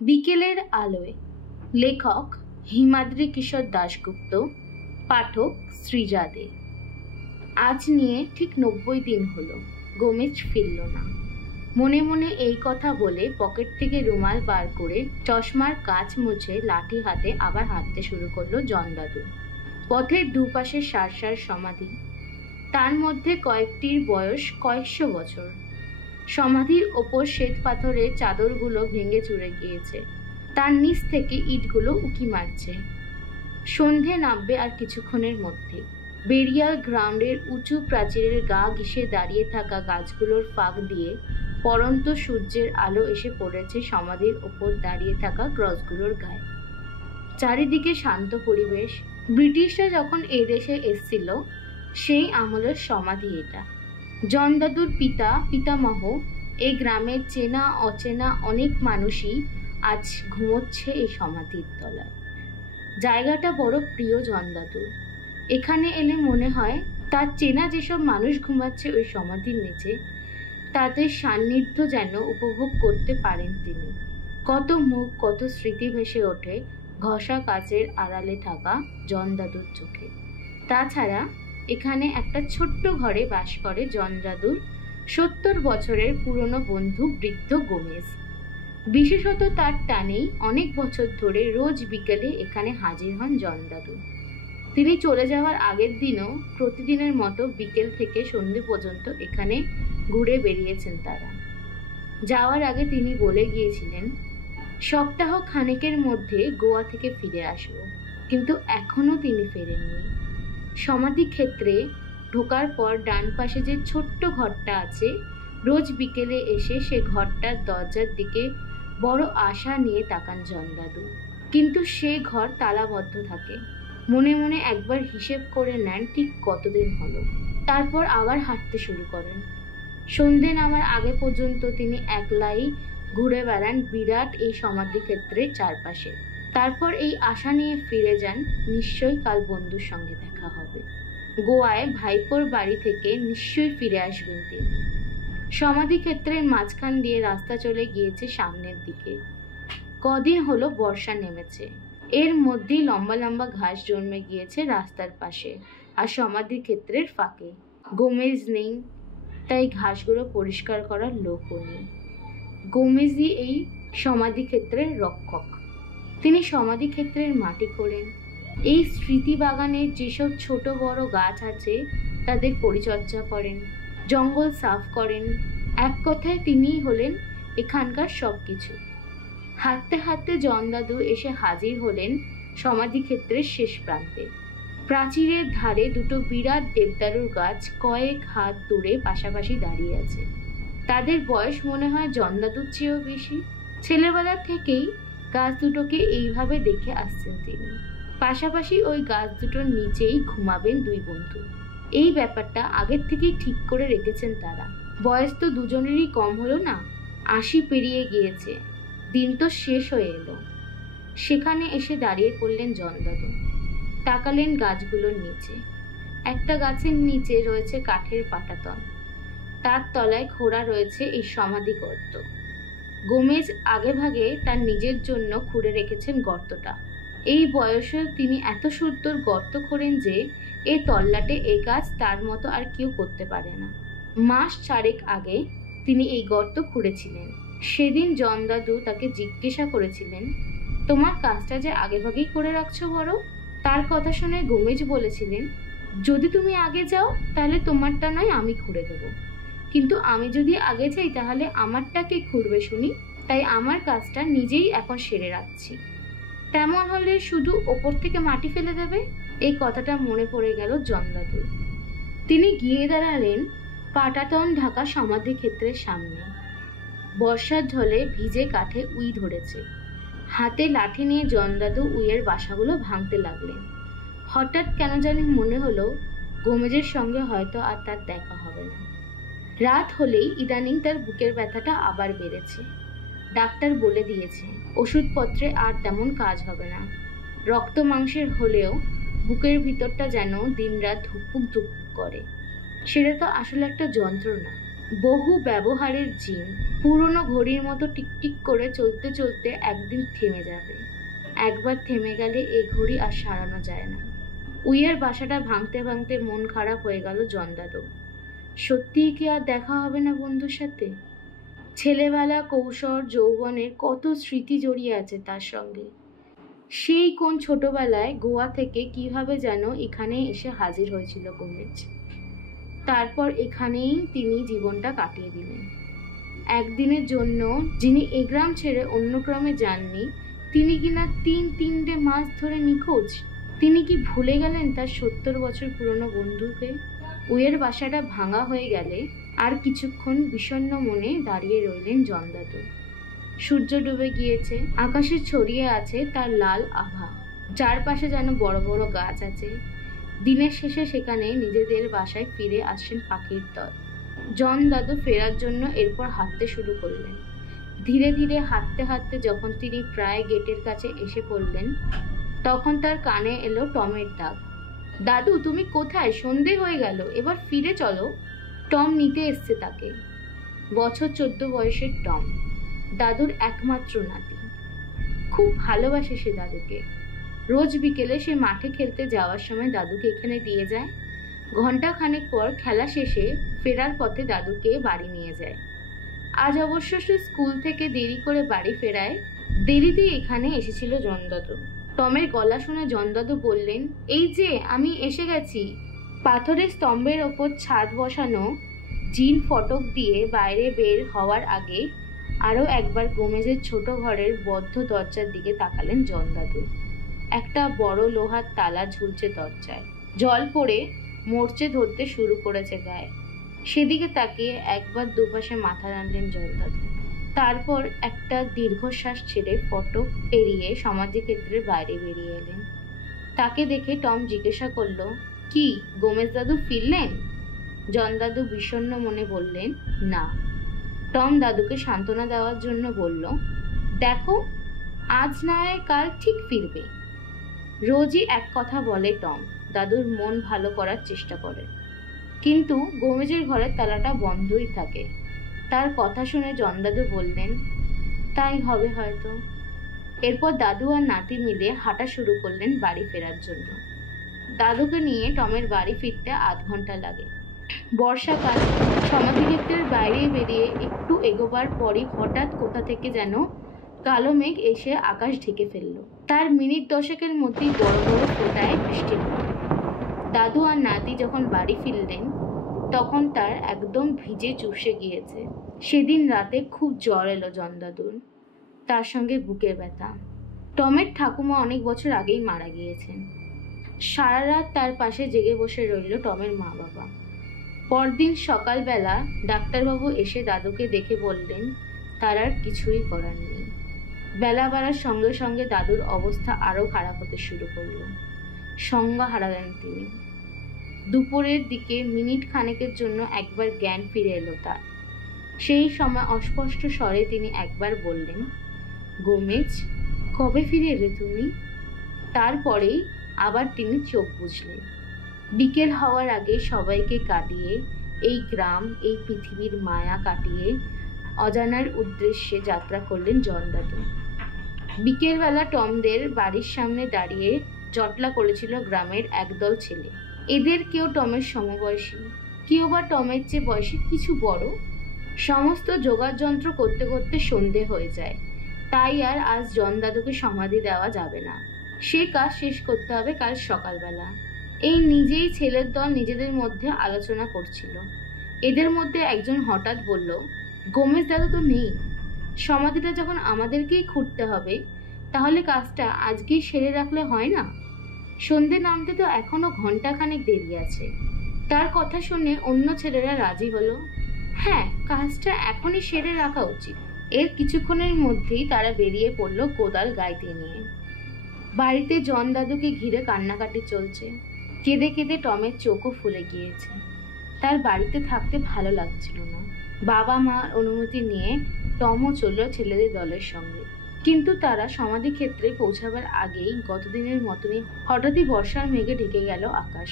বিকেলের আলোয়। লেখক হিমাদ্রি কিশোর দাশগুপ্ত, পাঠক সৃজা দে। আজ নিয়ে ঠিক 90 দিন হলো গোমেজ ফিরল না। মনে মনে এই কথা বলে পকেট থেকে রুমাল বার করে চশমার কাঁচ মুছে লাঠি হাতে আবার হাঁটতে শুরু করলো জন দাদু। পথের দুপাশে সার সার সমাধি, তার মধ্যে কয়েকটির বয়স কয়েকশো বছর। সমাধির ওপর শ্বেত পাথরের চাদরগুলো ভেঙে চুরে গিয়েছে, তার নিচ থেকে ইটগুলো উকি মারছে। সন্ধে নামবে আর কিছুক্ষণের মধ্যে। বেরিয়াল গ্রাউন্ডের উঁচু প্রাচীরের গা ঘেঁষে দাঁড়িয়ে থাকা গাছগুলোর ফাঁক দিয়ে পড়ন্ত সূর্যের আলো এসে পড়েছে সমাধির ওপর দাঁড়িয়ে থাকা ক্রসগুলোর গায়ে। চারিদিকে শান্ত পরিবেশ। ব্রিটিশরা যখন এদেশে এসেছিল সেই আমলের সমাধি এটা। জন দাদুর পিতামহ এই গ্রামের চেনা অচেনা অনেক মানুষই আজ ঘুমোচ্ছে এই সমাধির তলায়। জায়গাটা বড় প্রিয় জন দাদুর। এখানে এলে মনে হয় তার চেনা যেসব মানুষ ঘুমাচ্ছে ওই সমাধির নিচে, তাদের সান্নিধ্য যেন উপভোগ করতে পারেন তিনি। কত মুখ, কত স্মৃতি ভেসে ওঠে ঘষা কাচের আড়ালে থাকা জন দাদুর চোখে। তাছাড়া এখানে একটা ছোট্ট ঘরে বাস করে জন দাদুর 70 বছরের পুরনো বন্ধু বৃদ্ধ গোমেজ। বিশেষত তার টানেই অনেক বছর ধরে রোজ বিকেলে এখানে হাজির হন জন দাদু। তিনি চলে যাওয়ার আগের দিনও প্রতিদিনের মতো বিকেল থেকে সন্ধ্যে পর্যন্ত এখানে ঘুরে বেরিয়েছেন তারা। যাওয়ার আগে তিনি বলে গিয়েছিলেন, সপ্তাহ খানেকের মধ্যে গোয়া থেকে ফিরে আসব, কিন্তু এখনো তিনি ফেরেননি। সমাধি ক্ষেত্রে ঢোকার পর ডান পাশে যে ছোট্ট ঘরটা আছে, রোজ বিকেলে এসে সে ঘরটার দরজার দিকে বড় আশা নিয়ে তাকান জন দাদু। কিন্তু সে ঘর তালাবদ্ধ থাকে। মনে মনে একবার হিসেব করে নেন ঠিক কতদিন হলো। তারপর আবার হাঁটতে শুরু করেন। সন্ধে নামার আগে পর্যন্ত তিনি একলাই ঘুরে বেড়ান বিরাট এই সমাধি ক্ষেত্রের চারপাশে। তারপর এই আশা নিয়ে ফিরে যান, নিশ্চয়ই কাল বন্ধুর সঙ্গে দেখা হবে। গোয়ায় ভাইপোর বাড়ি থেকে নিশ্চয়ই ফিরে আসবেন তিনি। সমাধি ক্ষেত্রের মাঝখান দিয়ে রাস্তা চলে গিয়েছে সামনের দিকে। কদিন হলো বর্ষা নেমেছে, এর মধ্যেই লম্বা লম্বা ঘাস জন্মে গিয়েছে রাস্তার পাশে আর সমাধি ক্ষেত্রের ফাঁকে। গোমেজ নেই, তাই ঘাসগুলো পরিষ্কার করার লোকও নেই। গোমেজই এই সমাধি ক্ষেত্রের রক্ষক। তিনি সমাধি ক্ষেত্রের মাটি খোঁড়েন, এই স্মৃতি বাগানের যেসব ছোট বড় গাছ আছে তাদের পরিচর্যা করেন, জঙ্গল সাফ করেন। এক কথায় তিনিই হলেন এখানকার সবকিছু। হাঁটতে হাঁটতে জন দাদু এসে হাজির হলেন সমাধি ক্ষেত্রের শেষ প্রান্তে। প্রাচীরের ধারে দুটো বিরাট দেবদারুর গাছ কয়েক হাত দূরে পাশাপাশি দাঁড়িয়ে আছে। তাদের বয়স মনে হয় জন দাদুর চেয়েও বেশি। ছেলেবেলা থেকেই গাছ দুটোকে এইভাবে দেখে আসছেন তিনি। পাশাপাশি ওই গাছ দুটোর নিচেই ঘুমাবেন দুই বন্ধু। এই ব্যাপারটা আগের থেকেই ঠিক করে রেখেছেন তারা। বয়স তো দুজনেরই কম হলো না, 80 পেরিয়ে গিয়েছে। দিন তো শেষ হয়ে এলো। সেখানে এসে দাঁড়িয়ে পড়লেন জন দাদু। তাকালেন গাছগুলোর নিচে। একটা গাছের নিচে রয়েছে কাঠের পাটাতন, তার তলায় খোঁড়া রয়েছে এই সমাধি গর্ত। গোমেজ আগে ভাগে তার নিজের জন্য খুঁড়ে রেখেছেন গর্তটা। এই বয়সে তিনি এত সুন্দর গর্ত খোঁড়েন যে এই তল্লাটে এই কাজ তার মতো আর কেউ করতে পারে না। মাস 4 আগে তিনি এই গর্ত খুঁড়েছিলেন। সেদিন জন দাদু তাকে জিজ্ঞাসা করেছিলেন, তোমার কাজটা যে আগে ভাগেই করে রাখছো বড়। তার কথা শুনে গোমেজ বলেছিলেন, যদি তুমি আগে যাও তাহলে তোমারটা নয় আমি খুঁড়ে দেবো, কিন্তু আমি যদি আগে যাই তাহলে আমারটা কে খুঁড়বে শুনি? তাই আমার কাজটা নিজেই এখন সেরে রাখছি। তেমন হলে শুধু ওপর থেকে মাটি ফেলে দেবে। এই কথাটা মনে পড়ে গেল জন দাদুর। তিনি গিয়ে দাঁড়ালেন পাটাতন ঢাকা সমাধি ক্ষেত্রের সামনে। বর্ষার ঢলে ভিজে কাঠে উই ধরেছে। হাতে লাঠি নিয়ে জন দাদু উইয়ের বাসাগুলো ভাঙতে লাগলেন। হঠাৎ কেন জানি মনে হলো গোমেজের সঙ্গে হয়তো আর তার দেখা হবে না। রাত হলেই ইদানিং তার বুকের ব্যথাটা আবার বেড়েছে। ডাক্তার বলে দিয়েছে ওষুধপত্রে আর তেমন কাজ হবে না। রক্ত মাংসের হলেও বুকের ভিতরটা যেন দিনরাত ধুকপুক ধুকপুক করে। সেটা তো আসলে একটা যন্ত্রণা। বহু ব্যবহারের জিন পুরনো ঘড়ির মতো টিকটিক করে চলতে চলতে একদিন থেমে যাবে। একবার থেমে গেলে এ ঘড়ি আর সারানো যায় না। উইয়ের বাসাটা ভাঙতে ভাঙতে মন খারাপ হয়ে গেল জন্দাদু। সত্যিই কি আর দেখা হবে না বন্ধুর সাথে? ছেলেবেলা, কৌশল, যৌবনের কত স্মৃতি জড়িয়ে আছে তার সঙ্গে। সেই কোন ছোটবেলায় গোয়া থেকে কিভাবে যেন এখানে এসে হাজির হয়েছিল গোমেজ। তারপর এখানেই তিনি জীবনটা কাটিয়ে দিলেন। একদিনের জন্য যিনি এ গ্রাম ছেড়ে অন্য গ্রামে যাননি, তিনি কিনা তিনটে মাস ধরে নিখোঁজ। তিনি কি ভুলে গেলেন তার 70 বছর পুরনো বন্ধুকে? উইয়ের বাসাটা ভাঙা হয়ে গেলে আর কিছুক্ষণ বিষণ্ণ মনে দাঁড়িয়ে রইলেন জন্দাদু। সূর্য ডুবে গিয়েছে, আকাশে ছড়িয়ে আছে তার লাল আভা। চারপাশে যেন বড় বড় গাছ আছে। দিনের শেষে সেখানে নিজেদের বাসায় ফিরে আসছেন পাখির দল। জন্দাদু ফেরার জন্য এরপর হাঁটতে শুরু করলেন। ধীরে ধীরে হাঁটতে হাঁটতে যখন তিনি প্রায় গেটের কাছে এসে পড়লেন, তখন তার কানে এলো টমের ডাক। দাদু, তুমি কোথায়? সন্ধে হয়ে গেল, এবার ফিরে চলো। টম নিতে এসছে তাকে। বছর 14 বয়সের টম, দাদুর একমাত্র নাতি। খুব ভালোবাসে সে দাদুকে। রোজ বিকেলে সে মাঠে খেলতে যাওয়ার সময় দাদুকে এখানে দিয়ে যায়। ঘন্টা খানেক পর খেলা শেষে ফেরার পথে দাদুকে বাড়ি নিয়ে যায়। আজ অবশ্য সে স্কুল থেকে দেরি করে বাড়ি ফেরায়। দেরিতেই এখানে এসেছিল জন্দাদু। টমের গলা শুনে জন্দাদু বললেন, এই যে আমি এসে গেছি। পাথরের স্তম্ভের ওপর ছাদ বসানো জিন ফটক দিয়ে বাইরে বের হওয়ার আগে আরও একবার গোমেজের ছোট ঘরের বদ্ধ দরজার দিকে তাকালেন জন্দাদু। একটা বড় লোহার তালা ঝুলছে দরজায়। জল পড়ে মরচে ধরতে শুরু করেছে গায়ে। সেদিকে তাকিয়ে একবার দুপাশে মাথা নাড়লেন জন্দাদু। তারপর একটা দীর্ঘশ্বাস ছেড়ে ফটক পেরিয়ে সমাধিক্ষেত্রের বাইরে বেরিয়ে এলেন। তাকে দেখে টম জিজ্ঞাসা করল, কি গোমেজ দাদু ফিরলেন? জন্দাদু বিষণ্ণ মনে বললেন, না। টম দাদুকে সান্ত্বনা দেওয়ার জন্য বলল, দেখো, আজ না হয় কাল ঠিক ফিরবে। রোজই এক কথা বলে টম, দাদুর মন ভালো করার চেষ্টা করে। কিন্তু গোমেজের ঘরের তালাটা বন্ধই থাকে। তার কথা শুনে জন্দাদু বললেন, তাই হবে হয়তো। এরপর দাদু আর নাতি মিলে হাঁটা শুরু করলেন বাড়ি ফেরার জন্য। দাদুকে নিয়ে টমের বাড়ি ফিরতে আধ ঘন্টা লাগে। বর্ষাকাল। সমাধিক্ষেত্রের বাইরে বেরিয়ে একটু এগোবার পরই হঠাৎ কোথা থেকে যেন কালো মেঘ এসে আকাশ ঢেকে ফেলল। তার মিনিট 10-এর মধ্যেই বড় বড় ফোঁটায় বৃষ্টি হলো। দাদু আর নাতি যখন বাড়ি ফিরলেন, তখন তার একদম ভিজে চুপসে গিয়েছে। সেদিন রাতে খুব জ্বর এলো জন্দাদুর, তার সঙ্গে বুকের ব্যথা। টমের ঠাকুমা অনেক বছর আগেই মারা গিয়েছেন। সারা রাত তার পাশে জেগে বসে রইল টমের মা বাবা। পরদিন সকালবেলা ডাক্তারবাবু এসে দাদুকে দেখে বললেন, তার আর কিছুই করার নেই। বেলা বাড়ার সঙ্গে সঙ্গে দাদুর অবস্থা আরও খারাপ হতে শুরু করল। সংজ্ঞা হারালেন তিনি। দুপুরের দিকে মিনিট খানেকের জন্য একবার জ্ঞান ফিরে এলো তার। সেই সময় অস্পষ্ট স্বরে তিনি একবার বললেন, গোমেজ, কবে ফিরে এলে তুমি? তারপরেই আবার তিনি চোখ বুঝলেন। বিকেল হওয়ার আগে সবাইকে কাটিয়ে, এই গ্রাম, এই পৃথিবীর মায়া কাটিয়ে অজানার উদ্দেশ্যে যাত্রা করলেন জন্দাদু। বিকেলবেলা টমদের বাড়ির সামনে দাঁড়িয়ে জটলা করেছিল গ্রামের একদল ছেলে। এদের কেউ টমের সমবয়সী, কেউ বা টমের চেয়ে বয়সে কিছু বড়। সমস্ত জোগাড় যন্ত্র করতে করতে সন্ধে হয়ে যায়। তাই আর আজ জন্দাদুকে সমাধি দেওয়া যাবে না। সে কাজ শেষ করতে হবে কাল সকালবেলা। এই নিজেই ছেলের দল নিজেদের মধ্যে আলোচনা করছিল। এদের মধ্যে একজন হঠাৎ বলল, গোমেজ দাদু তো নেই। সমাধিটা যখন আমাদেরকেই খুঁড়তে হবে, তাহলে কাজটা আজকেই সেরে রাখলে হয় না? সন্ধে নামতে তো এখনো ঘন্টাখানেক দেরি আছে। তার কথা শুনে অন্য ছেলেরা রাজি হলো। হ্যাঁ, কাজটা এখনই সেরে রাখা উচিত। এর কিছুক্ষণের মধ্যেই তারা বেরিয়ে পড়ল কোদাল গাইতে নিয়ে। বাড়িতে জন্দাদুকে ঘিরে কান্নাকাটি চলছে। কেঁদে কেঁদে টমের চোখও ফুলে গিয়েছে। তার বাড়িতে থাকতে ভালো লাগছিল না। বাবা মার অনুমতি নিয়ে টমও চলল ছেলেদের দলের সঙ্গে। কিন্তু তারা সমাধিক্ষেত্রে পৌঁছাবার আগেই গতদিনের মতনই হঠাৎই বর্ষার মেঘে ঢেকে গেল আকাশ।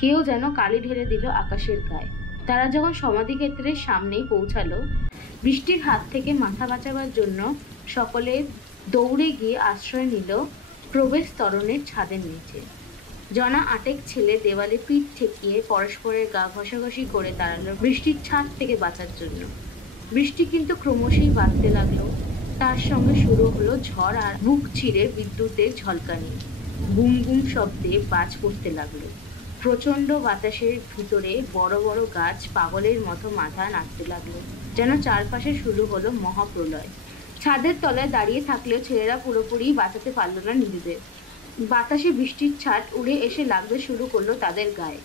কেউ যেন কালি ঢেলে দিল আকাশের গায়ে। তারা যখন সমাধিক্ষেত্রের সামনেই পৌঁছালো, বৃষ্টির হাত থেকে মাথা বাঁচাবার জন্য সকলে দৌড়ে গিয়ে আশ্রয় নিল প্রবেশ তরণের ছাদের নিচে। জনা 8 ছেলে দেওয়ালে পিঠ ঠেকিয়ে পরস্পরের গা ঘষাঘষি করে দাঁড়ালো বৃষ্টির ছাদ থেকে বাঁচার জন্য। বৃষ্টি কিন্তু ক্রমশই বাড়তে লাগলো। তার সঙ্গে শুরু হলো ঝড় আর বুক ছিঁড়ে বিদ্যুতের ঝলকানি। বুম বুম শব্দে বাজ পড়তে লাগলো। প্রচণ্ড বাতাসের ভিতরে বড় বড় গাছ পাগলের মতো মাথা নাড়তে লাগলো, যেন চারপাশে শুরু হলো মহাপ্রলয়। ছাদের তলায় দাঁড়িয়ে থাকলেও ছেলেরা পুরোপুরি বাঁচাতে পারল না নিজেদের। বাতাসে বৃষ্টির ছাট উড়ে এসে লাগতে শুরু করলো তাদের গায়ে।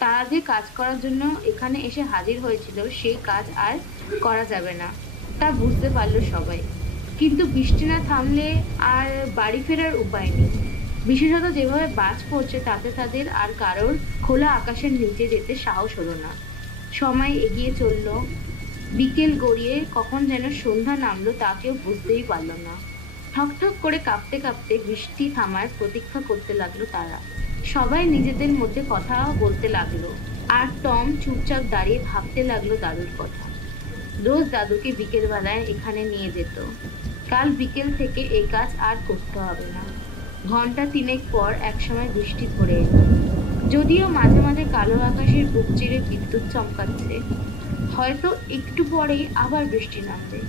তারা যে কাজ করার জন্য এখানে এসে হাজির হয়েছিল সেই কাজ আর করা যাবে না, তা বুঝতে পারলো সবাই। কিন্তু বৃষ্টি না থামলে আর বাড়ি ফেরার উপায় নেই। বিশেষত যেভাবে বাজ পড়ছে তাতে তাদের আর কারোর খোলা আকাশের নিচে যেতে সাহস হলো না। সময় এগিয়ে চলল। বিকেল গড়িয়ে কখন যেন সন্ধ্যা নামলো তা কেউ বুঝতেই পারল না। ঠকঠক করে কাঁপতে কাঁপতে বৃষ্টি থামার প্রতীক্ষা করতে লাগলো তারা। সবাই নিজেদের মধ্যে কথা বলতে লাগলো, আর টম চুপচাপ দাঁড়িয়ে ভাবতে লাগলো দাদুর কথা। রোজ দাদুকে বিকেলবেলায় এখানে নিয়ে যেত। কাল বিকেল থেকে এই কাজ আর করতে হবে না। ঘন্টা 3 পর একসময় বৃষ্টি ধরে এলো। যদিও মাঝে মাঝে কালো আকাশের বুক চিরে বিদ্যুৎ চমকাচ্ছে, হয়তো একটু পরেই আবার বৃষ্টি নামবে।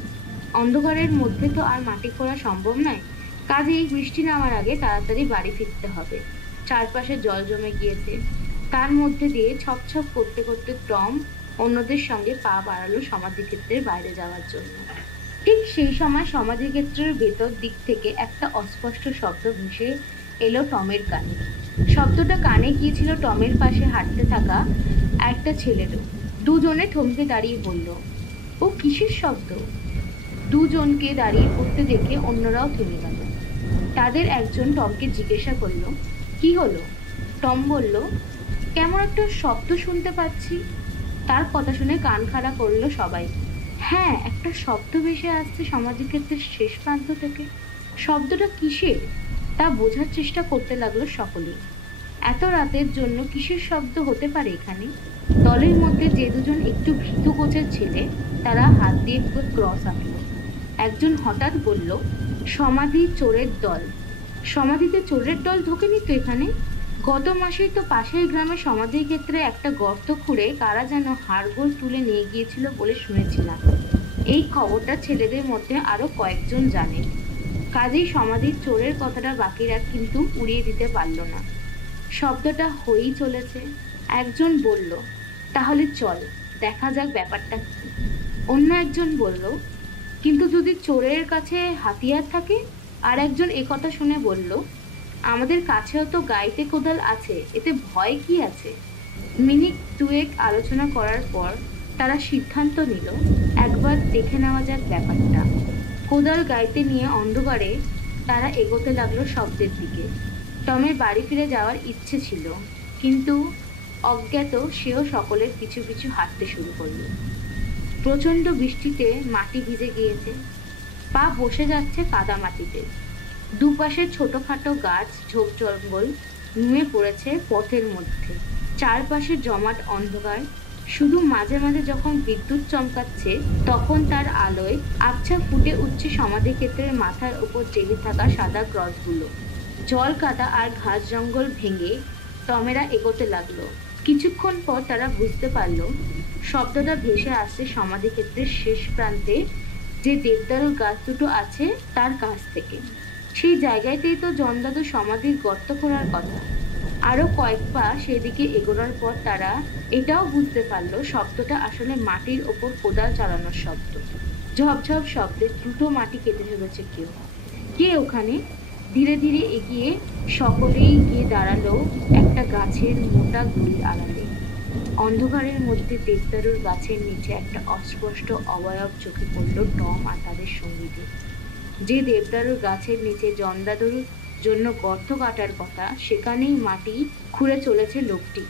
অন্ধকারের মধ্যে তো আর মাটি খোঁড়া সম্ভব নয়, কাজেই বৃষ্টি নামার আগে তাড়াতাড়ি বাড়ি ফিরতে হবে। চারপাশে জল জমে গিয়েছে। তার মধ্যে দিয়ে ছপ ছপ করতে করতে টম অন্যদের সঙ্গে পা বাড়ালো সমাধিক্ষেত্রের বাইরে যাওয়ার জন্য। ঠিক সেই সময় সমাধিক্ষেত্রের ভেতর দিক থেকে একটা অস্পষ্ট শব্দ ভেসে এলো টমের কানে। শব্দটা কানে গিয়েছিল টমের পাশে হাঁটতে থাকা একটা ছেলেরও। দুজনে থমকে দাঁড়িয়ে বলল, ও কিসের শব্দ? দুজনকে দাঁড়িয়ে পড়তে দেখে অন্যরাও থেমে গেল। তাদের একজন টমকে জিজ্ঞাসা করলো, কি হলো? টম বলল, কেমন একটা শব্দ শুনতে পাচ্ছি। তার কথা শুনে কান খাড়া করলো সবাই। হ্যাঁ, একটা শব্দ ভেসে আসছে সমাধিক্ষেত্রের শেষ প্রান্ত থেকে। শব্দটা কিসের তা বোঝার চেষ্টা করতে লাগলো সকলেই। এত রাতের জন্য কিসের শব্দ হতে পারে এখানে? দলের মধ্যে যে দুজন একটু ভীতু গোছের ছেলে, তারা হাত দিয়ে ক্রস আঁকলো। একজন হঠাৎ বলল, সমাধি চোরের দল। সমাধিতে চোরের দল ঢোকেনি তো এখানে? গত মাসেই তো পাশের গ্রামে সমাধির ক্ষেত্রে একটা গর্ত খুঁড়ে কারা যেন হাড়গোড় তুলে নিয়ে গিয়েছিল বলে শুনেছিলাম। এই খবরটা ছেলেদের মধ্যে আরো কয়েকজন জানে। কাজেই সমাধির চোরের কথাটা বাকিরা কিন্তু উড়িয়ে দিতে পারল না। শব্দটা হয়েই চলেছে। একজন বলল, তাহলে চল দেখা যাক ব্যাপারটা কি। অন্য একজন বলল, কিন্তু যদি চোরের কাছে হাতিয়ার থাকে? আর একজন একথা শুনে বলল, আমাদের কাছেও তো গাইতে কোদাল আছে, এতে ভয় কি আছে? মিনিট 2 আলোচনা করার পর তারা সিদ্ধান্ত নিল, একবার দেখে নেওয়া যাক ব্যাপারটা। কোদাল গাইতে নিয়ে অন্ধকারে তারা এগোতে লাগলো শব্দের দিকে। টমের বাড়ি ফিরে যাওয়ার ইচ্ছে ছিল, কিন্তু অজ্ঞাত সেও সকলের পিছু পিছু হাঁটতে শুরু করলো। প্রচণ্ড বৃষ্টিতে মাটি ভিজে গিয়েছে, পা বসে যাচ্ছে কাদা মাটিতে। দুপাশে ছোটখাটো গাছ ঝোপ জঙ্গল নুয়ে পড়েছে পথের মধ্যে। চারপাশে জমাট অন্ধকার। শুধু মাঝে মাঝে যখন বিদ্যুৎ চমকাচ্ছে তখন তার আলোয় আবছা ফুটে উঠছে সমাধিক্ষেত্রের মাথার উপর জেগে থাকা সাদা ক্রসগুলো। জল কাদা আর ঘাস জঙ্গল ভেঙে টমেরা এগোতে লাগলো। কিছুক্ষণ পর তারা বুঝতে পারল শব্দটা ভেসে আসছে সমাধিক্ষেত্রের শেষ প্রান্তে যে দেবদারু গাছ দুটো আছে তার কাছ থেকে। সেই জায়গাতেই তো জনদাদু সমাধির গর্ত খোঁড়ার কথা। আরো কয়েক পা সেদিকে এগোনোর পর তারা এটাও বুঝতে পারলো শব্দটা আসলে মাটির ওপর কোদাল চালানোর শব্দ। ঝপঝপ শব্দে দ্রুত মাটি কেটে চলেছে কেউ। কে ওখানে? ধীরে ধীরে এগিয়ে সকলেই গিয়ে দাঁড়ালো একটা গাছের মোটা গুড়ির আড়ালে। অন্ধকারের মধ্যে দেবদারুর গাছের নিচে একটা অস্পষ্ট অবয়ব চোখে পড়ল টম আর তাদের সঙ্গীদের। যে দেবদারুর গাছের নিচে জনদাদুর জন্য গর্ত কাটার কথা, সেখানেই মাটি খুঁড়ে চলেছে লোকটি।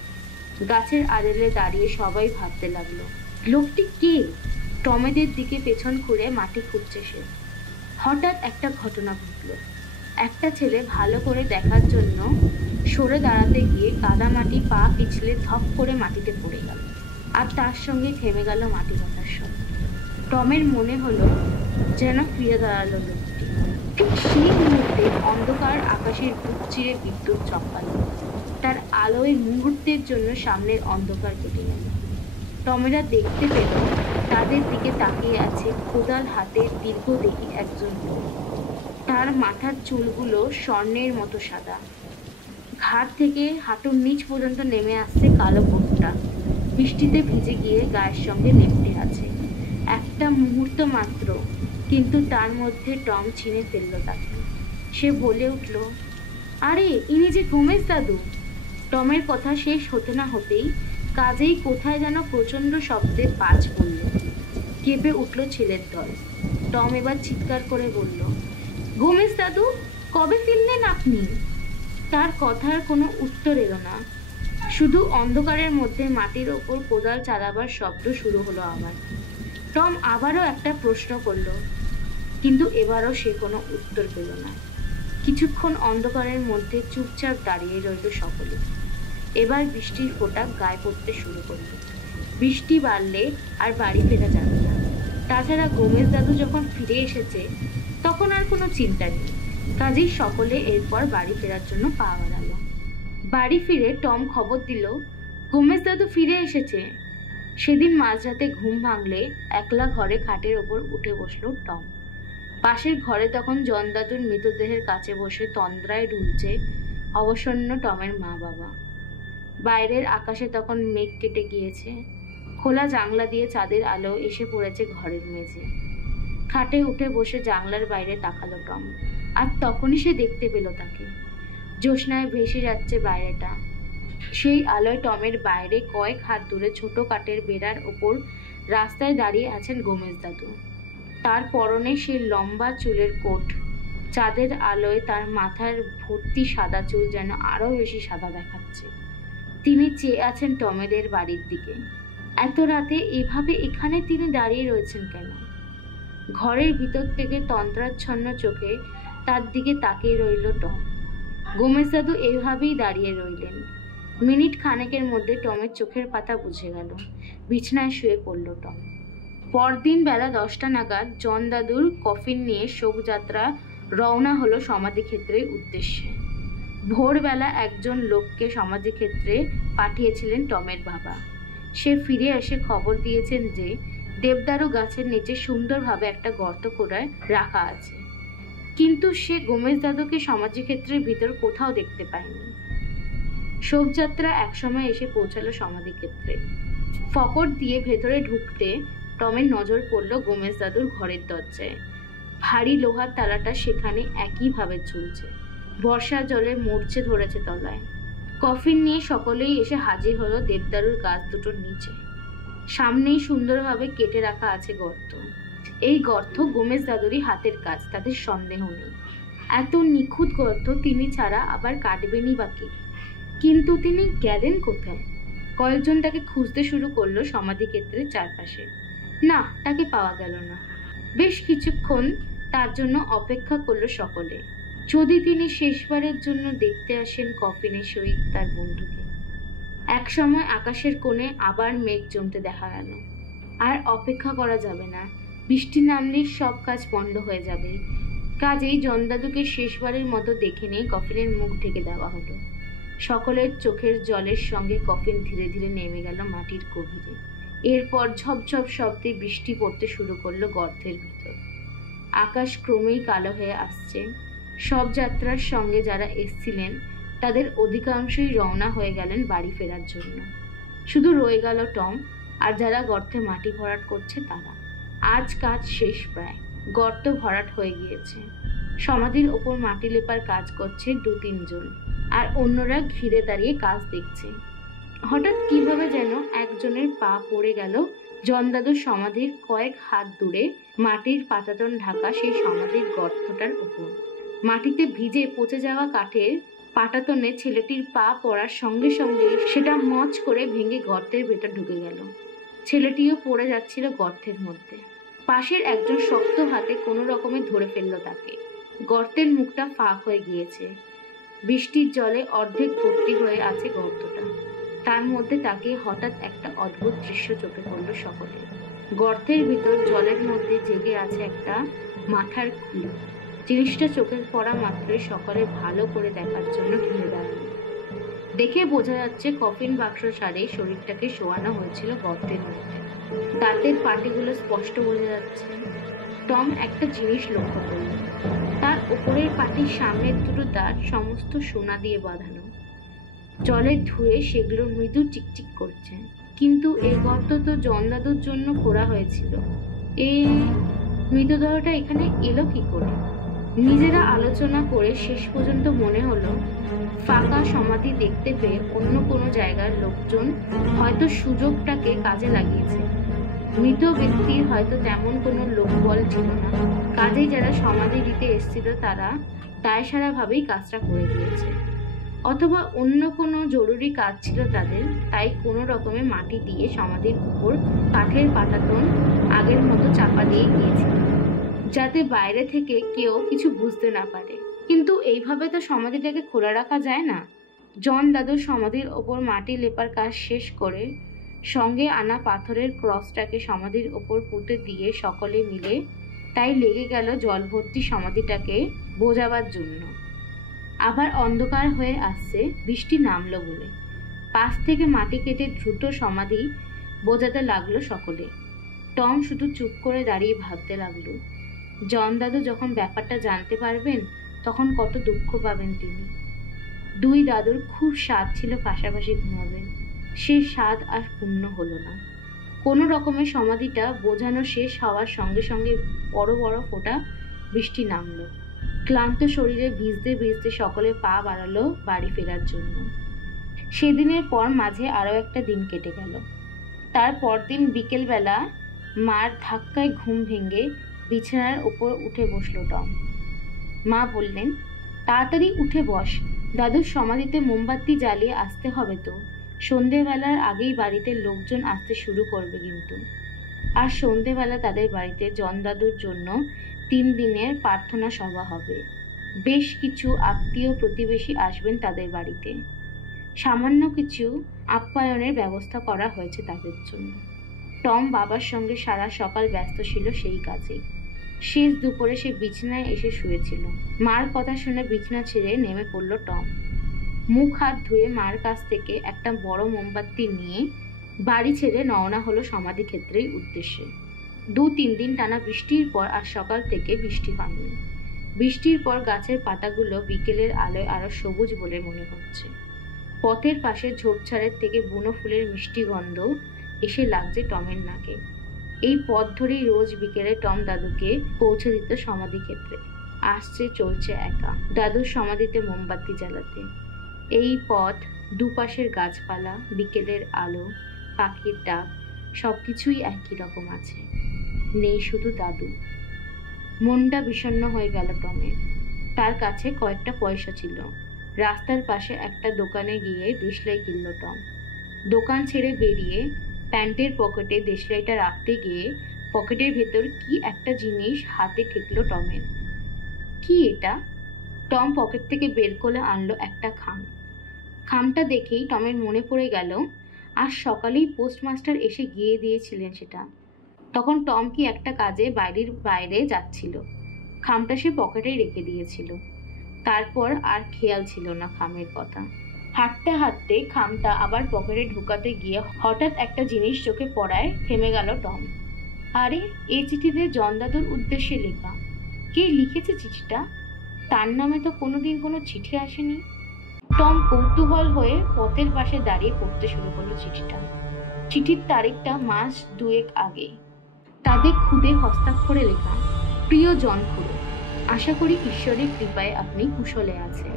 গাছের আড়ালে দাঁড়িয়ে সবাই ভাবতে লাগলো, লোকটি কে? টমেদের দিকে পেছন ঘুরে মাটি খুঁড়ছে সে। হঠাৎ একটা ঘটনা ঘটল। একটা ছেলে ভালো করে দেখার জন্য সরে দাঁড়াতে গিয়ে কাদা মাটি পা পিছলে ধপ করে মাটিতে পড়ে গেল। আর তার সঙ্গে থেমে গেল মাটি কাটার শব্দ। টমের মনে হলো যেন ফিরে দাঁড়ালো লোকটি। ঠিক সেই মুহূর্তে অন্ধকার আকাশের বুক চিরে বিদ্যুৎ চমকালো। তার আলোয় মুহূর্তের জন্য সামনের অন্ধকার কেটে গেল। টমেরা দেখতে পেল তাদের দিকে তাকিয়ে আছে কোদাল হাতে দীর্ঘদেহী একজন লোক। তার মাথার চুলগুলো স্বর্ণের মতো সাদা, ঘাড় থেকে হাঁটুর নিচ পর্যন্ত নেমে আসছে কালো কোটটা বৃষ্টিতে ভিজে গিয়ে গায়ের সঙ্গে লেপ্টে আছে। একটা মুহূর্ত মাত্র, কিন্তু তার মধ্যে টম ছিনে ফেলল তাকে। সে বলে উঠল, আরে ইনি যে গোমেজ দাদু। টমের কথা শেষ হতে না হতেই কাজেই কোথায় যেন প্রচণ্ড শব্দে বাজ পড়ল। কেঁপে উঠল ছেলের দল। টম এবার চিৎকার করে বলল, গোমেজ দাদু, কবে ফিরলেন আপনি? তার কথার কোনো উত্তর এলো না। শুধু অন্ধকারের মধ্যে মাটির ওপর কোদাল চালাবার শব্দ শুরু হলো আবার। টম আবারও একটা প্রশ্ন করল, কিন্তু এবারও সে কোনো উত্তর পেল না। কিছুক্ষণ অন্ধকারের মধ্যে চুপচাপ দাঁড়িয়ে রইল সকলে। এবার বৃষ্টির ফোঁটা গায়ে পড়তে শুরু করল। বৃষ্টি বাড়লে আর বাড়ি ফেরা যাবে না। তাছাড়া গোমেজ দাদু যখন ফিরে এসেছে তখন আর কোনো চিন্তা নেই। কাজেই সকলে এরপর বাড়ি ফেরার জন্য পা বাড়ালো। বাড়ি ফিরে টম খবর দিল, গোমেজ দাদু ফিরে এসেছে। সেদিন মাঝরাতে ঘুম ভাঙলে একলা ঘরে খাটের ওপর উঠে বসলো টম। পাশের ঘরে তখন জন দাদুর মৃতদেহের কাছে বসে তন্দ্রায় ঢুলছে অবসন্ন টমের মা বাবা। বাইরের আকাশে তখন মেঘ কেটে গিয়েছে। খোলা জানলা দিয়ে চাঁদের আলো এসে পড়েছে ঘরের মেঝে। খাটে উঠে বসে জানলার বাইরে তাকালো টম, আর তখনই সে দেখতে পেল তাকে। জ্যোৎস্নায় ভেসে যাচ্ছে বাইরেটা। সেই আলোয় টমের বাইরে কয়েক হাত দূরে ছোট কাঠের বেড়ার ওপর রাস্তায় দাঁড়িয়ে আছেন গোমেজ দাদু। তার পরনে সেই লম্বা চুলের কোট। চাঁদের আলোয় তার মাথার ভর্তি সাদা চুল যেন আরো বেশি সাদা দেখাচ্ছে। তিনি চেয়ে আছেন টমেদের বাড়ির দিকে। এত রাতে এভাবে এখানে তিনি দাঁড়িয়ে রয়েছেন কেন? ঘরের ভিতর থেকে তন্দ্রাচ্ছন্ন চোখে তার দিকে তাকিয়ে রইল টম। গোমেজ দাদু এভাবেই দাঁড়িয়ে রইলেন। মিনিট খানেকের মধ্যে টমের চোখের পাতা বুঝে গেল। বিছানায় শুয়ে পড়ল টম। পরদিন বেলা 10টা নাগাদ জন দাদুর কফিন নিয়ে শোকযাত্রা রওনা হলো সমাধিক্ষেত্রের উদ্দেশ্যে। ভোরবেলা একজন লোককে সমাধিক্ষেত্রে পাঠিয়েছিলেন টমের বাবা। সে ফিরে এসে খবর দিয়েছেন যে দেবদারু গাছের নিচে সুন্দরভাবে একটা গর্ত করে রাখা আছে, কিন্তু সে গোমেজ দাদুকে সমাধিক্ষেত্রের ভিতর কোথাও দেখতে পায়নি। শোকযাত্রা একসময় এসে পৌঁছালো সমাধিক্ষেত্রে। ফকট দিয়ে ভেতরে ঢুকতে টমের নজর পড়ল গোমেজ দাদুর ঘরের দরজায়। ভারী লোহার তালাটা সেখানে একইভাবে ঝুলছে। বর্ষার জলে মরচে ধরেছে তলায়। কফিন নিয়ে সকলেই এসে হাজির হলো দেবদারুর গাছ দুটোর নিচে। সামনেই সুন্দরভাবে কেটে রাখা আছে গর্ত। এই গর্ত গোমেজ দাদুরই হাতের কাজ, তাদের সন্দেহ নেই। এত নিখুঁত গর্ত তিনি ছাড়া আবার কাটবেনই বা কে? কিন্তু তিনি গেলেন কোথায়? কয়েকজন তাকে খুঁজতে শুরু করলো সমাধিক্ষেত্রের চারপাশে। না, তাকে পাওয়া গেল না। বেশ কিছুক্ষণ তার জন্য অপেক্ষা করলো সকলে, যদি তিনি শেষবারের জন্য দেখতে আসেন কফিনে শহীদ তার বন্ধুকে। একসময় আকাশের কোণে আবার মেঘ জমতে দেখা গেল। আর অপেক্ষা করা যাবে না। বৃষ্টি নামলেই সব কাজ বন্ধ হয়ে যাবে। কাজেই জন দাদুকে শেষবারের মতো দেখে নিয়ে কফিনের মুখ ঢেকে দেওয়া হলো। সকলের চোখের জলের সঙ্গে কফিন ধীরে ধীরে নেমে গেল মাটির গভীরে। এরপর ঝপঝপ শব্দে বৃষ্টি পড়তে শুরু করলো গর্তের ভিতর। আকাশ ক্রমেই কালো হয়ে আসছে। সব যাত্রার সঙ্গে যারা এসছিলেন তাদের অধিকাংশই রওনা হয়ে গেলেন বাড়ি ফেরার জন্য। শুধু রয়ে গেল টম আর যারা গর্তে মাটি ভরাট করছে তারা। আজ কাজ শেষ প্রায়। গর্ত ভরাট হয়ে গিয়েছে। সমাধির ওপর মাটি লেপার কাজ করছে 2-3 জন, আর অন্যরা ঘিরে দাঁড়িয়ে কাজ দেখছে। হঠাৎ কিভাবে যেন একজনের পা পড়ে গেল জন দাদুর সমাধির কয়েক হাত দূরে মাটির পাতাতন ঢাকা সেই সমাধির গর্তটার উপর। মাটিতে ভিজে পচে যাওয়া কাঠের পাটাতনে ছেলেটির পা পড়ার সঙ্গে সঙ্গে সেটা মচ করে ভেঙে গর্তের ভেতর ঢুকে গেল। ছেলেটিও পড়ে যাচ্ছিল গর্তের মধ্যে। পাশের একজন শক্ত হাতে কোনো রকমে ধরে ফেলল তাকে। গর্তের মুখটা ফাঁক হয়ে গিয়েছে। বৃষ্টির জলে অর্ধেক ভর্তি হয়ে আছে গর্তটা। তার মধ্যে তাকে হঠাৎ একটা অদ্ভুত দৃশ্য চোখে পড়ল সকলে। গর্তের ভিতর জলের মধ্যে জেগে আছে একটা মাথার খুলি। জিনিসটা চোখে পড়া মাত্রই সকলে ভালো করে দেখার জন্য ঘিরে দাঁড়ালো। দেখে বোঝা যাচ্ছে কফিন বাক্স সারে শরীরটাকে শোয়ানো হয়েছিল গর্তের মধ্যে। দাঁতের পাটিগুলো স্পষ্ট বোঝা যাচ্ছে। টম একটা জিনিস লক্ষ্য করল, তার উপরের পাটির সামনের দুটো দাঁত সমস্ত সোনা দিয়ে বাঁধানো। জলে ধুয়ে সেগুলো মৃদু চিকচিক করছে। কিন্তু এই গর্ত তো জন দাদুর জন্য করা হয়েছিল, এই মৃতদেহটা এখানে এলো কি করে? নিজেরা আলোচনা করে শেষ পর্যন্ত মনে হলো ফাঁকা সমাধি দেখতে পেয়ে অন্য কোনো জায়গার লোকজন হয়তো সুযোগটাকে কাজে লাগিয়েছে। মৃত ব্যক্তির হয়তো তেমন কোনো লোকবল ছিল না, কাজেই যারা সমাধি দিতে এসেছিল তারা দায়সারাভাবেই কাজটা করে দিয়েছে। অথবা অন্য কোনো জরুরি কাজ ছিল তাদের, তাই কোনো রকমে মাটি দিয়ে সমাধির উপর কাঠের পাটাতন আগের মতো চাপা দিয়ে গিয়েছিল, যাতে বাইরে থেকে কেউ কিছু বুঝতে না পারে। কিন্তু এইভাবে তো সমাধিটাকে খোলা রাখা যায় না। জন দাদুর সমাধির ওপর মাটি লেপার কাজ শেষ করে সঙ্গে আনা পাথরের ক্রসটাকে সমাধির ওপর পুঁতে দিয়ে সকলে মিলে তাই লেগে গেল জল ভর্তি সমাধিটাকে বোঝাবার জন্য। আবার অন্ধকার হয়ে আসছে, বৃষ্টি নামলো বলে পাশ থেকে মাটি কেটে দ্রুত সমাধি বোঝাতে লাগলো সকলে। টম শুধু চুপ করে দাঁড়িয়ে ভাবতে লাগলো, জন দাদু যখন ব্যাপারটা জানতে পারবেন তখন কত দুঃখ পাবেন তিনি। দুই দাদুর খুব স্বাদ ছিল পাশাপাশি ঘুমাবেন, সে স্বাদ আর পূর্ণ হলো না। কোনো রকমের সমাধিটা বোঝানো শেষ হওয়ার সঙ্গে সঙ্গে বড় বড় ফোঁটা বৃষ্টি নামলো। ক্লান্ত শরীরে ভিজতে ভিজতে সকলে পা বাড়ালো বাড়ি ফেরার জন্য। সেদিনের পর মাঝে আরও একটা দিন কেটে গেল। তার পরদিন বিকেলবেলা মার ধাক্কায় ঘুম ভেঙে বিছানার ওপর উঠে বসল টম। মা বললেন, তাড়াতাড়ি উঠে বস, দাদুর সমাধিতে মোমবাতি জ্বালিয়ে আসতে হবে তো। সন্ধেবেলার আগেই বাড়িতে লোকজন আসতে শুরু করবে কিন্তু। আর সন্ধেবেলা তাদের বাড়িতে জন দাদুর জন্য 3 দিনের প্রার্থনা সভা হবে। বেশ কিছু আত্মীয় প্রতিবেশী আসবেন তাদের বাড়িতে। সামান্য কিছু আপ্যায়নের ব্যবস্থা করা হয়েছে তাদের জন্য। টম বাবার সঙ্গে সারা সকাল ব্যস্ত ছিল সেই কাজেই। শেষ দুপুরে সে বিছানায় এসে শুয়েছিল। মার কথা শুনে বিছানা ছেড়ে নেমে পড়ল টম। মুখ হাত ধুয়ে মার কাছ থেকে একটা বড় মোমবাতি নিয়ে বাড়ি ছেড়ে রওনা হলো সমাধি ক্ষেত্রের উদ্দেশ্যে। 2-3 দিন টানা বৃষ্টির পর আর সকাল থেকে বৃষ্টি হয়নি। বৃষ্টির পর গাছের পাতাগুলো বিকেলের আলোয় আরো সবুজ বলে মনে হচ্ছে। পথের পাশে ঝোপঝাড়ের থেকে বুনো ফুলের মিষ্টি গন্ধ এসে লাগছে টমের নাকে। এই পথ ধরেই রোজ বিকেলে টম দাদুকে পৌঁছে দিত সমাধি ক্ষেত্রে। আসছে চলছে একা দাদুর সমাধিতে মোমবাতি জ্বালাতে। এই পথ, দুপাশের গাছপালা, বিকেলের আলো, পাখির ডাক, সবকিছুই একই রকম আছে, নেই শুধু দাদু। মনটা বিষণ্ণ হয়ে গেল টমের। তার কাছে কয়েকটা পয়সা ছিল। রাস্তার পাশে একটা দোকানে গিয়ে দেশলাই কিনল টম। দোকান ছেড়ে বেরিয়ে প্যান্টের পকেটে দেশলাইটা রাখতে গিয়ে পকেটের ভেতর কি একটা জিনিস হাতে ঠেকলো টমের। কি এটা? টম পকেট থেকে বের করে আনলো একটা খাম। খামটা দেখেই টমের মনে পড়ে গেল আজ সকালেই পোস্টমাস্টার এসে গিয়ে দিয়েছিলেন সেটা। তখন টম কি একটা কাজে বাড়ির বাইরে যাচ্ছিল, খামটা সে পকেটেই রেখে দিয়েছিল। তারপর আর খেয়াল ছিল না খামের কথা। হাঁটতে হাঁটতে খামটা আবার পকেটে ঢুকাতে গিয়ে হঠাৎ একটা জিনিস চোখে পড়ায় থেমে গেল টম। আরে, এই চিঠিতে জন দাদুর উদ্দেশ্যে লেখা। কে লিখেছে চিঠিটা? তার নামে তো কোনোদিন কোনো চিঠি আসেনি। টম কৌতূহল হয়ে পথের পাশে দাঁড়িয়ে পড়তে শুরু করলো চিঠিটা। চিঠির তারিখটা মাস 2 আগে। তাদের খুদে হস্তাক্ষরে লেখা, প্রিয় জন খুড়ো, আশা করি ঈশ্বরের কৃপায় আপনি কুশলে আছেন।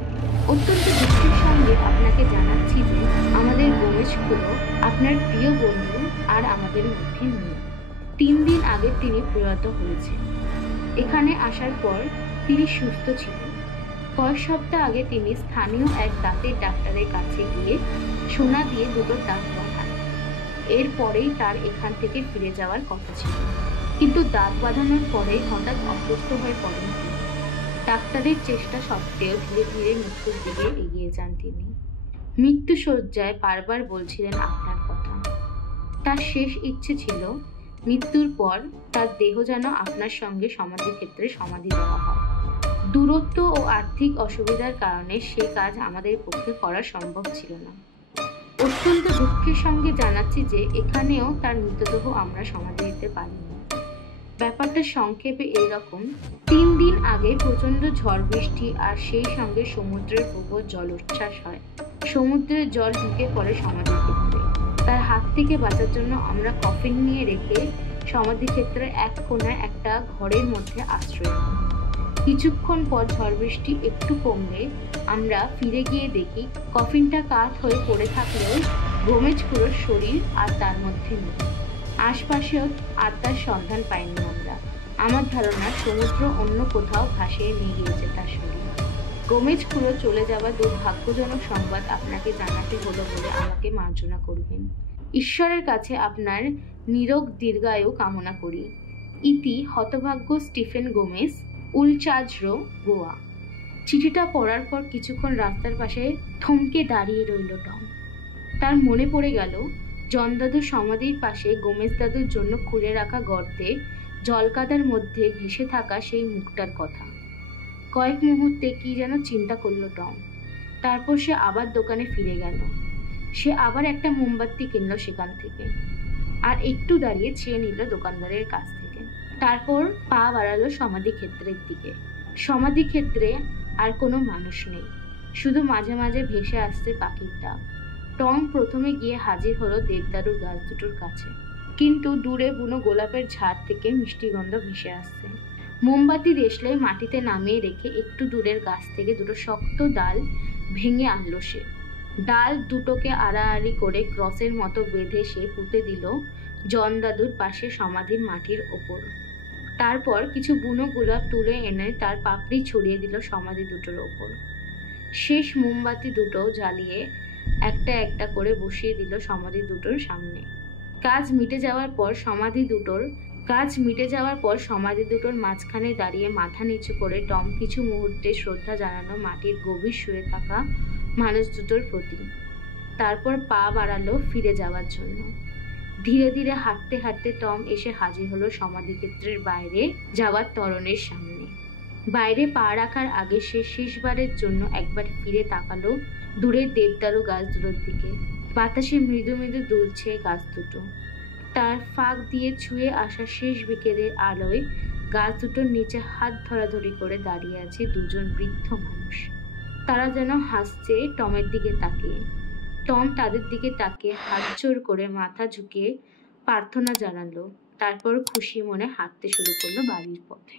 অত্যন্ত দুঃখের সঙ্গে আপনাকে জানাচ্ছি যে আমাদের গোমেজ খুড়ো আপনার প্রিয় বন্ধু আর আমাদের মধ্যে নেই। 3 দিন আগে তিনি প্রয়াত হয়েছেন। এখানে আসার পর তিনি সুস্থ ছিলেন। কয়েক সপ্তাহ আগে তিনি স্থানীয় এক দাঁতের ডাক্তারের কাছে গিয়ে সোনা দিয়ে 2টো দাঁত বাঁধান। এরপরেই তার এখান থেকে ফিরে যাওয়ার কথা ছিল, কিন্তু দাঁত বাঁধানোর পরে হঠাৎ অসুস্থ হয়ে পড়েন তিনি। ডাক্তারের চেষ্টা সত্ত্বেও ধীরে ধীরে মৃত্যুর দিকে এগিয়ে যান তিনি। মৃত্যু শয্যায় বারবার বলছিলেন আপনার কথা। তার শেষ ইচ্ছে ছিল মৃত্যুর পর তার দেহ যেন আপনার সঙ্গে সমাধি ক্ষেত্রে সমাধি দেওয়া হয়। দূরত্ব ও আর্থিক অসুবিধার কারণে সেই কাজ আমাদের পক্ষে করা সম্ভব ছিল না। অত্যন্ত দুঃখের সঙ্গে জানাচ্ছি যে এখানেও তার মৃতদেহ আমরা সমাধি দিতে পারিনি। ব্যাপারটা সংক্ষেপে এইরকম, 3 দিন আগে প্রচন্ড ঝড় বৃষ্টি আর সেই সঙ্গে সমুদ্রের প্রবল জলোচ্ছ্বাস হয়। সমুদ্রের জল ঢুকে পড়ে সমাধি ক্ষেত্রে। তার হাত থেকে বাঁচার জন্য আমরা কফিন নিয়ে রেখে সমাধি ক্ষেত্রের এক কোণায় একটা ঘরের মধ্যে আশ্রয় নিই। কিছুক্ষণ পর ঝড় বৃষ্টি একটু কমলে আমরা ফিরে গিয়ে দেখি কফিনটা কাত হয়ে পড়ে থাকলেও গোমেজ খুড়োর শরীর আর তার মধ্যে নেই। আশপাশেও আত্মার সন্ধান পাইনি আমরা। আমার ধারণা সমুদ্র অন্য কোথাও ভাসিয়ে নিয়ে গিয়েছে তার শরীর। গোমেজ খুড়ো চলে যাওয়া দুর্ভাগ্যজনক সংবাদ আপনাকে জানাতে হলো বলে আমাকে মার্জনা করবেন। ঈশ্বরের কাছে আপনার নিরোগ দীর্ঘায়ু কামনা করি। ইতি হতভাগ্য স্টিফেন গোমেজ, উলচাজরো, গোয়া। চিঠিটা পড়ার পর কিছুক্ষণ রাস্তার পাশে থমকে দাঁড়িয়ে রইল টম। তার মনে পড়ে গেল জন দাদুর সমাধির পাশে গোমেজ দাদুর জন্য খুঁড়ে রাখা গর্তে জলকাদার মধ্যে ভেসে থাকা সেই মুখটার কথা। কয়েক মুহূর্তে কি যেন চিন্তা করলো টম। তারপর সে আবার দোকানে ফিরে গেল। সে আবার একটা মোমবাতি কিনলো সেখান থেকে, আর একটু দাঁড়িয়ে চেয়ে নিল দোকানদারের কাছ থেকে। তারপর পা বাড়ালো সমাধি ক্ষেত্রের দিকে। সমাধি ক্ষেত্রে আর কোনো মানুষ নেই, শুধু মাঝে মাঝে ভেসে আসছে পাখির ডাক। টম প্রথমে গিয়ে হাজির হলো দেবদারুর গাছ দুটোর কাছে, কিন্তু দূরে বুনো গোলাপের ঝাড় থেকে মিষ্টি গন্ধ ভেসে আসছে। মোমবাতি দেশলাই মাটিতে নামিয়ে রেখে একটু দূরের গাছ থেকে দুটো শক্ত ডাল ভেঙে আনলো সে। ডাল দুটোকে আড়াআড়ি করে ক্রসের মতো বেঁধে সে পুঁতে দিল জন দাদুর পাশে সমাধির মাটির ওপর। তারপর কিছু বুনো গোলাপ তুলে এনে তার পাপড়ি ছড়িয়ে দিল সমাধি দুটোর ওপর। শেষ মোমবাতি দুটো জ্বালিয়ে একটা একটা করে বসিয়ে দিল সমাধি দুটোর সামনে। কাজ মিটে যাওয়ার পর সমাধি দুটোর মাঝখানে দাঁড়িয়ে মাথা নিচু করে টম কিছু মুহূর্তে শ্রদ্ধা জানানো মাটির গভীর শুয়ে থাকা মানুষ দুটোর প্রতি। তারপর পা বাড়ালো ফিরে যাওয়ার জন্য। ধীরে ধীরে হাঁটতে হাঁটতে টম এসে হাজির হলো সমাধিক্ষেত্রের বাইরে যাওয়ার তোরণের সামনে। বাইরে পা রাখার আগে সে শেষবারের জন্য একবার ফিরে তাকালো দূরের দেবদারু গাছ দুটোর দিকে। বাতাসে মৃদু মৃদু দুলছে গাছ দুটো। তার ফাঁক দিয়ে ছুঁয়ে আসা শেষ বিকেলের আলোয় গাছ দুটোর নিচে হাত ধরাধরি করে দাঁড়িয়ে আছে দুজন বৃদ্ধ মানুষ। তারা যেন হাসছে টমের দিকে তাকিয়ে। টম তাদের দিকে তাকিয়ে হাত জোড় করে মাথা ঝুঁকিয়ে প্রার্থনা জানালো। তারপর খুশি মনে হাঁটতে শুরু করলো বাড়ির পথে।